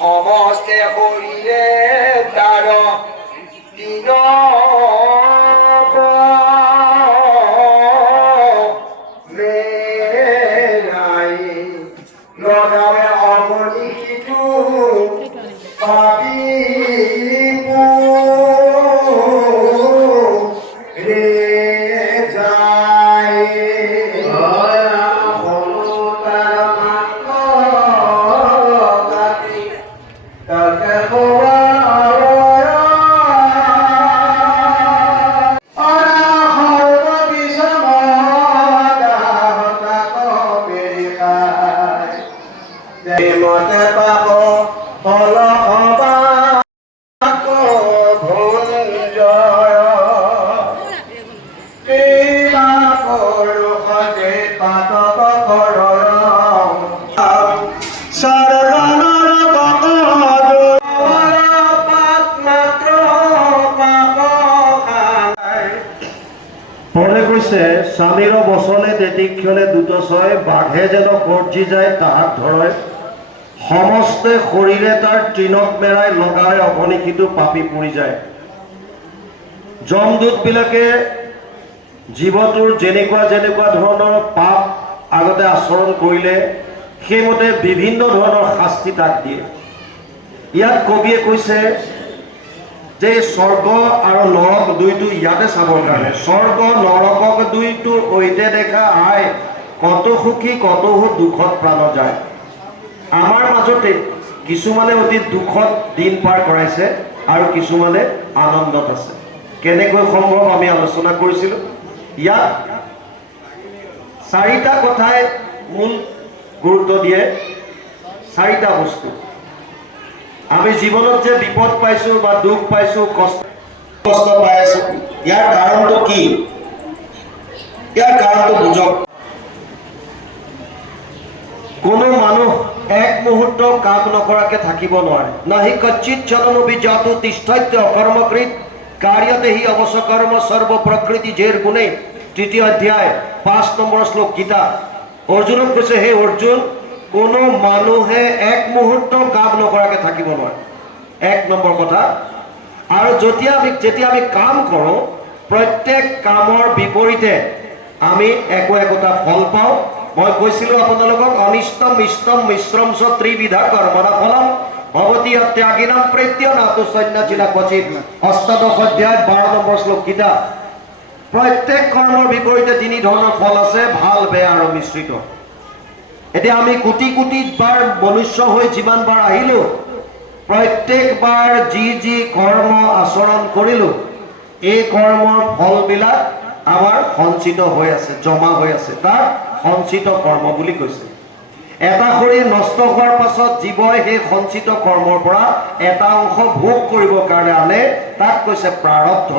সমস্তে শৰীৰে তাৰ দিন লগাবে অমনিটো পাবি ৰে যায় মতে পাব ফল হবা ভুল জয় কিবা কৰো সজে পাতক কৰ সৰলৰ পাত মাত্ৰ পাপ খায়। পরে কৈছে স্বামীর বচনে তেতিক্ষণে দুটো ছয় বাঘে যেন গর্জি যায় তাহাক ধরয় সমস্তে শরীরে তার তৃণক মেরায় লগায় অগণিকিত পাপি পড়ি যায়। যমদূত বিলাকে জীৱটোৰ যেনেকুৱা ধৰণৰ পাপ আগতে আচৰণ কৰিলে সেইমতে বিভিন্ন ধৰণৰ শাস্তি তাক দিয়ে। ইয়াত কবিয়ে কৈছে যে স্বৰ্গ আৰু নৰক দুইটো ইয়াতে চাবৰ কাৰণে স্বৰ্গ নৰকক দুইটো ঐতে দেখা আই কত সুখী কত দুখত প্ৰাণ যায়। আমাৰ মাজতে কিছুমানে অতি দুখত দিন পাৰ কৰাইছে আৰু কিছুমানে আনন্দত আছে। কেনেকৈ সম্ভৱ আমি আলোচনা কৰিছিলোঁ। ইয়াত চাৰিটা কথাই মূল গুৰুত্ব দিয়ে। চাৰিটা বস্তু আমি জীৱনত যে বিপদ পাইছোঁ বা দুখ পাইছোঁ কষ্ট পাই আছোঁ ইয়াৰ কাৰণটো কি, ইয়াৰ কাৰণটো বুজক। কোনো মানুহ এক মুহূৰ্ত কাম নকৰাকে থাকিব নোৱাৰে। নাহি কচ্চিত জনমবি জাতু তিষ্ঠত্য কৰ্মকৃত কাৰ্যতে হি অৱশ্যকৰ্ম সৰ্ব প্ৰকৃতি জেৰ গুণে। ৩য় অধ্যায় ৫ নম্বৰ শ্লোক গীতা। অৰ্জুনক কৈছে, হে অৰ্জুন, কোনো মানুহে এক মুহূৰ্ত কাম নকৰাকে থাকিব নোৱাৰে। ১ নম্বৰ কথা। আৰু যেতিয়া আমি কাম কৰোঁ প্ৰত্যেক কামৰ বিপৰীতে আমি একোটা ফল পাওঁ। মই কৈছিলোঁ আপোনালোকক অনিষ্টম ইষ্টম মিশ্ৰম চ ত্ৰিবিধা কৰ্মণা ফলম ভৱতি ত্যাগিনাম প্ৰেত্য নাতু সন্ন্যাসিনা ক্বচিৎ। ৮ম অধ্যায় ১২ নম্বৰ শ্লোক গীতা। প্ৰত্যেক কৰ্মৰ বিপৰীতে ৩ ধৰণৰ ফল আছে, ভাল বেয়া আৰু মিশ্ৰিত। এতিয়া আমি কোটি বাৰ মনুষ্য হৈ যিমান বাৰ আহিলোঁ প্ৰত্যেকবাৰ যি কৰ্ম আচৰণ কৰিলোঁ এই কৰ্মৰ ফলবিলাক আমাৰ সঞ্চিত হৈ আছে, জমা হৈ আছে। তাক সঞ্চিত কৰ্ম বুলি কৈছে। এটা শৰীৰ নষ্ট হোৱাৰ পাছত জীৱই সেই সঞ্চিত কৰ্মৰ পৰা এটা অংশ ভোগ কৰিবৰ কাৰণে আনে, তাক কৈছে প্ৰাৰব্ধ।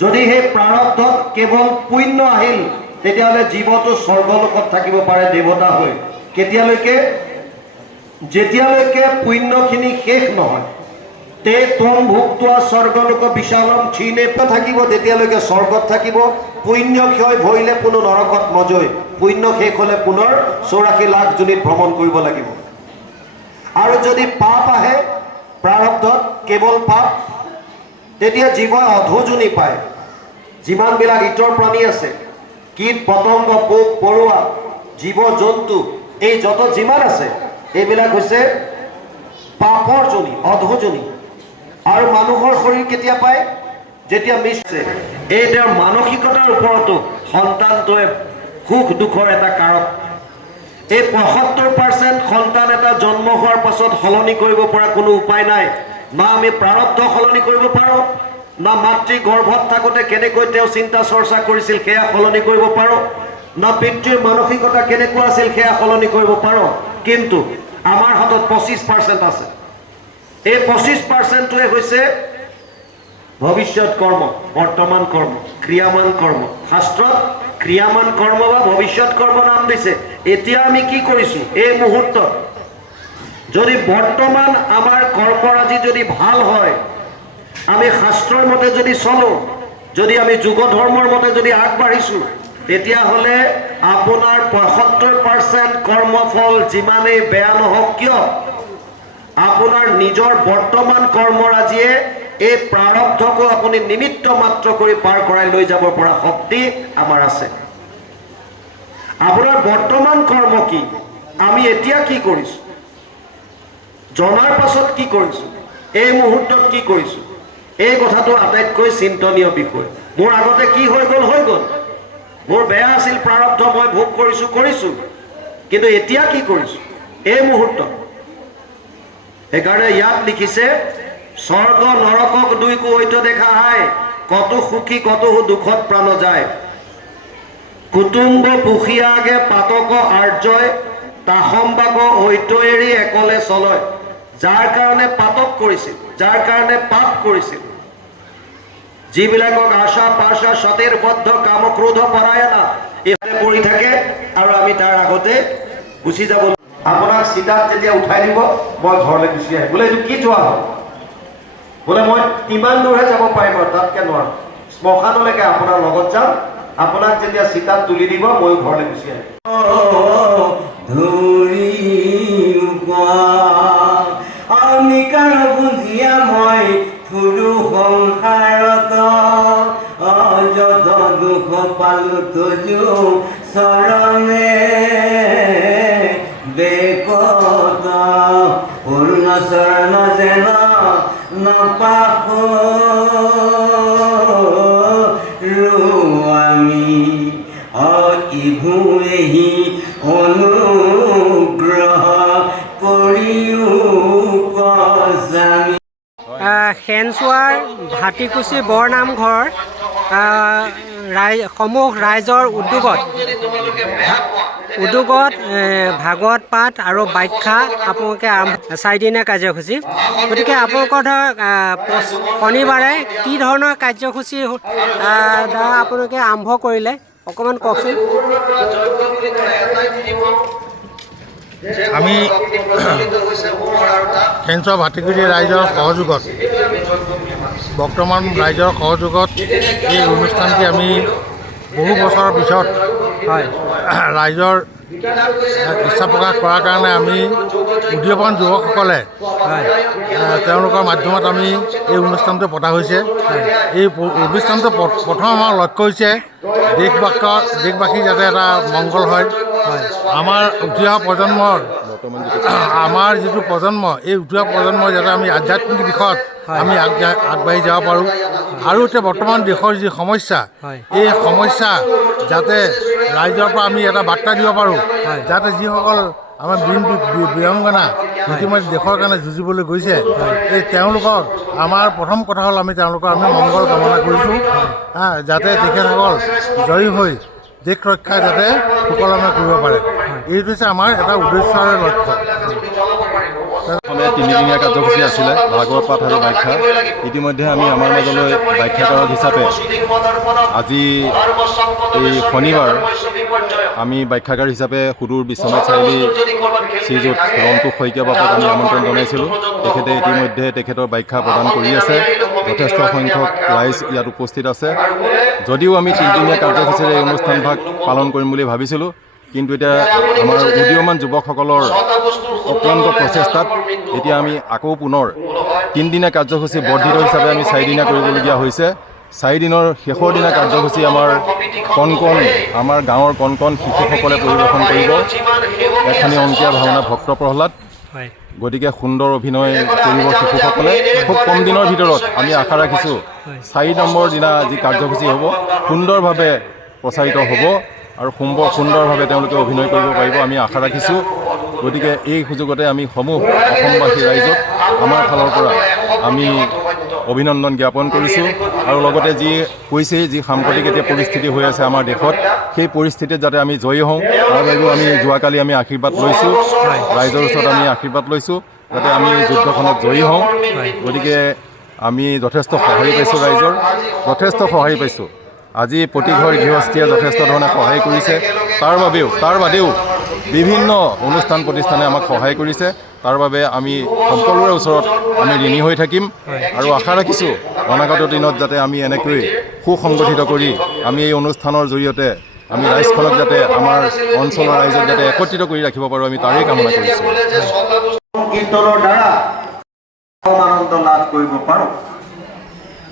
যদি সেই প্ৰাৰব্ধত কেৱল পুণ্য আহিল তেতিয়াহ'লে জীৱটো স্বৰ্গলোকত থাকিব পাৰে দেৱতা হৈ। কেতিয়ালৈকে? যেতিয়ালৈকে পুণ্যখিনি শেষ নহয়। তে তম ভুক্তোৱা স্বৰ্গলোক বিশালম ক্ষীণে থাকিব, তেতিয়ালৈকে স্বৰ্গত থাকিব। পুণ্য ক্ষয় ভৰিলে পুনৰ নৰকত মজয়। পুণ্য শেষ হ'লে পুনৰ ৮৪ লাখ যোনিত ভ্ৰমণ কৰিব লাগিব। আৰু যদি পাপ আহে প্ৰাৰব্ধত, কেৱল পাপ, তেতিয়া জীৱই অধোজনী পায়। যিমানবিলাক ইতৰ প্ৰাণী আছে, কীট পতংগ পোক পৰুৱা জীৱ জন্তু এই যত যিমান আছে এইবিলাক হৈছে পাপৰ জনী, অধোজনী। আৰু মানুহৰ শৰীৰ কেতিয়া পায়? যেতিয়া মিছে। এই তেওঁৰ মানসিকতাৰ ওপৰতো সন্তানটোৱে সুখ দুখৰ এটা কাৰক। এই ৭৫% সন্তান এটা জন্ম হোৱাৰ পাছত সলনি কৰিব পৰা কোনো উপায় নাই। না আমি প্ৰাৰব্ধ সলনি কৰিব পাৰোঁ, না মাতৃ গৰ্ভত থাকোঁতে কেনেকৈ তেওঁ চিন্তা চৰ্চা কৰিছিল সেয়া সলনি কৰিব পাৰোঁ, না পিতৃৰ মানসিকতা কেনেকুৱা আছিল সেয়া সলনি কৰিব পাৰোঁ। কিন্তু আমাৰ হাতত ২৫% আছে। এই ২৫%টোৱে হৈছে ভৱিষ্যত কৰ্ম, বৰ্তমান কৰ্ম, ক্ৰিয়ামান কৰ্ম। শাস্ত্ৰত ক্ৰিয়ামান কৰ্ম বা ভৱিষ্যত কৰ্ম নাম দিছে। এতিয়া আমি কি কৰিছোঁ? এই মুহূৰ্তত যদি বৰ্তমান আমাৰ কৰ্মৰাজি যদি ভাল হয়, আমি শাস্ত্ৰৰ মতে যদি চলোঁ, যদি আমি যুগ ধৰ্মৰ মতে যদি আগবাঢ়িছোঁ, তেতিয়াহ'লে আপোনাৰ ৭৫% কৰ্মফল যিমানেই বেয়া নহওক কিয় আপোনাৰ নিজৰ বৰ্তমান কৰ্মৰাজিয়ে এই প্ৰাৰব্ধকো আপুনি নিমিত্ত মাত্ৰ কৰি পাৰ কৰাই লৈ যাব পৰা শক্তি আমাৰ আছে। আপোনাৰ বৰ্তমান কৰ্ম কি, আমি এতিয়া কি কৰিছোঁ, জনাৰ পাছত কি কৰিছোঁ, এই মুহূৰ্তত কি কৰিছোঁ, এই কথাটো আটাইতকৈ চিন্তনীয় বিষয়। মোৰ আগতে কি হৈ গ'ল, মোৰ বেয়া আছিল প্ৰাৰব্ধ, মই ভোগ কৰিছোঁ, কিন্তু এতিয়া কি কৰিছোঁ এই মুহূৰ্তত। সেইকাৰণে ইয়াত লিখিছে, স্বৰ্গ নৰকক দুইকো ঐত দেখা হায়, কত সুখী কত দুখত প্ৰাণ যায়। কুটুম্ব পুখিয়াগে পাতক আৰ্যয়, তাসম্বাক ঐত এৰি একলে চলয়। যাৰ কাৰণে পাতক কৰিছিল, যাৰ কাৰণে পাপ কৰিছিল, যিবিলাকক আশা পাশা সতেৰ বদ্ধ কাম ক্ৰোধ পৰায়ণা ইয়াতে পৰি থাকে আৰু আমি তাৰ আগতে গুচি যাব। আপোনাক চিতাত যেতিয়া উঠাই দিব মই ঘৰলৈ গুচি আহিম। বোলে এইটো কি যোৱা হ'ল, বোলে মই কিমান দূৰহে যাব পাৰিম, তাতকৈ নোৱাৰোঁ, শ্মশানলৈকে আপোনাৰ লগত যাম, আপোনাক যেতিয়া চিতাত তুলি দিব মই ঘৰলৈ গুচি আহিম। আমি কাৰ বুজিয়া মই ফুৰো সংসাৰত, যত দুখ পালো তুজো চৰণে বেকত, পূৰ্ণ চৰণ যেন নাপাহো আমি, ইভুহি অনুগ্ৰহ কৰিও কজামি। খেনচোৱাৰ ভাটিকুচি বৰনামঘৰ সমূহ ৰাইজৰ উদ্যোগত ভাগৱত পাঠ আৰু ব্যাখ্যা আপোনালোকে 4দিনীয়া কাৰ্যসূচী। গতিকে আপোনালোকৰ ধৰক শনিবাৰে কি ধৰণৰ কাৰ্যসূচী দ্বাৰা আপোনালোকে আৰম্ভ কৰিলে অকণমান কওকচোন। আমি খেনচোৱা ভাটিকুচি ৰাইজৰ সহযোগত, বৰ্তমান ৰাইজৰ সহযোগত এই অনুষ্ঠানটি আমি বহু বছৰৰ পিছত ৰাইজৰ ইচ্ছা প্ৰকাশ কৰাৰ কাৰণে আমি উদীয়মান যুৱকসকলে তেওঁলোকৰ মাধ্যমত আমি এই অনুষ্ঠানটো পতা হৈছে। এই অনুষ্ঠানটো প্ৰথম আমাৰ লক্ষ্য হৈছে দেশবাসীৰ যাতে এটা মংগল হয়। আমাৰ উঠি অহা প্ৰজন্মৰ, আমাৰ যিটো প্ৰজন্ম, এই উঠি অহা প্ৰজন্মৰ যাতে আমি আধ্যাত্মিক দিশত আমি আগবাঢ়ি যাব পাৰোঁ। আৰু এতিয়া বৰ্তমান দেশৰ যি সমস্যা, এই সমস্যা যাতে ৰাইজৰ পৰা আমি এটা বাৰ্তা দিব পাৰোঁ, যাতে যিসকল আমাৰ বীৰাংগনা ইতিমধ্যে দেশৰ কাৰণে যুঁজিবলৈ গৈছে, এই তেওঁলোকক আমাৰ প্ৰথম কথা হ'ল আমি মংগল কামনা কৰিছোঁ, যাতে তেখেতসকল জয়ী হৈ দেশ ৰক্ষা যাতে সুকলমে কৰিব পাৰে। এইটো হৈছে আমাৰ এটা উদ্দেশ্য আৰু লক্ষ্য। অসমীয়া 3দিনীয়া কাৰ্যসূচী আছিলে ভাগৱত পাঠ আৰু ব্যাখ্যা। ইতিমধ্যে আমি আমাৰ মাজলৈ ব্যাখ্যাকাৰক হিচাপে আজি এই শনিবাৰ আমি ব্যাখ্যাকাৰ হিচাপে সুদূৰ বিশ্বনাথ চাৰিআলি শ্ৰীযুত ৰন্তুষ শইকীয়া বাবুক আমি আমন্ত্ৰণ জনাইছিলোঁ। তেখেতে ইতিমধ্যে তেখেতৰ ব্যাখ্যা প্ৰদান কৰি আছে। যথেষ্ট সংখ্যক ৰাইজ ইয়াত উপস্থিত আছে। যদিও আমি 3দিনীয়া কাৰ্যসূচীৰে এই অনুষ্ঠানভাগ পালন কৰিম বুলি ভাবিছিলোঁ, কিন্তু এতিয়া আমাৰ উদীয়মান যুৱকসকলৰ অক্লান্ত প্ৰচেষ্টাত এতিয়া আমি আকৌ পুনৰ 3দিনীয়া কাৰ্যসূচী বৰ্ধিত হিচাপে আমি 4দিনীয়া কৰিবলগীয়া হৈছে। 4 দিনৰ শেষৰ দিনা কাৰ্যসূচী আমাৰ গাঁৱৰ কণ শিশুসকলে পৰিৱেশন কৰিব এখনি অংকীয়া ভাওনা ভক্ত প্ৰহ্লাদ। গতিকে সুন্দৰ অভিনয় কৰিব শিশুসকলে। খুব কম দিনৰ ভিতৰত আমি আশা ৰাখিছোঁ 4 নম্বৰ দিনা যি কাৰ্যসূচী হ'ব সুন্দৰভাৱে প্ৰচাৰিত হ'ব আৰু সুন্দৰভাৱে তেওঁলোকে অভিনয় কৰিব পাৰিব, আমি আশা ৰাখিছোঁ। গতিকে এই সুযোগতে আমি সমূহ অসমবাসী ৰাইজক আমাৰ ফালৰ পৰা আমি অভিনন্দন জ্ঞাপন কৰিছোঁ। আৰু লগতে যি সাম্প্ৰতিক এতিয়া পৰিস্থিতি হৈ আছে আমাৰ দেশত, সেই পৰিস্থিতিত যাতে আমি জয়ী হওঁ তাৰ বাবেও আমি যোৱাকালি আমি আশীৰ্বাদ লৈছোঁ, ৰাইজৰ ওচৰত আমি আশীৰ্বাদ লৈছোঁ যাতে আমি যুদ্ধখনত জয়ী হওঁ। গতিকে আমি যথেষ্ট সঁহাৰি পাইছোঁ, ৰাইজৰ যথেষ্ট সঁহাৰি পাইছোঁ। আজি প্ৰতিঘৰ গৃহস্থীয়ে যথেষ্ট ধৰণে সহায় কৰিছে। তাৰ বাদেও বিভিন্ন অনুষ্ঠান প্ৰতিষ্ঠানে আমাক সহায় কৰিছে। তাৰ বাবে আমি সকলোৰে ওচৰত আমি ঋণী হৈ থাকিম আৰু আশা ৰাখিছোঁ অনাগত দিনত যাতে আমি এনেকৈ সুসংগঠিত কৰি আমি এই অনুষ্ঠানৰ জৰিয়তে আমি ৰাইজখনক যাতে আমাৰ অঞ্চলৰ ৰাইজক যাতে একত্ৰিত কৰি ৰাখিব পাৰোঁ, আমি তাৰেই কামনা কৰিছোঁ। কীৰ্তনৰ দ্বাৰা আনন্দ লাভ কৰিব পাৰোঁ।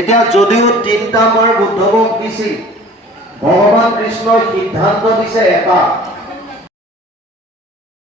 এতিয়া যদিও 3টা বাৰ বুদ্ধক দিছিল, ভগৱান কৃষ্ণৰ সিদ্ধান্ত দিছে এটা,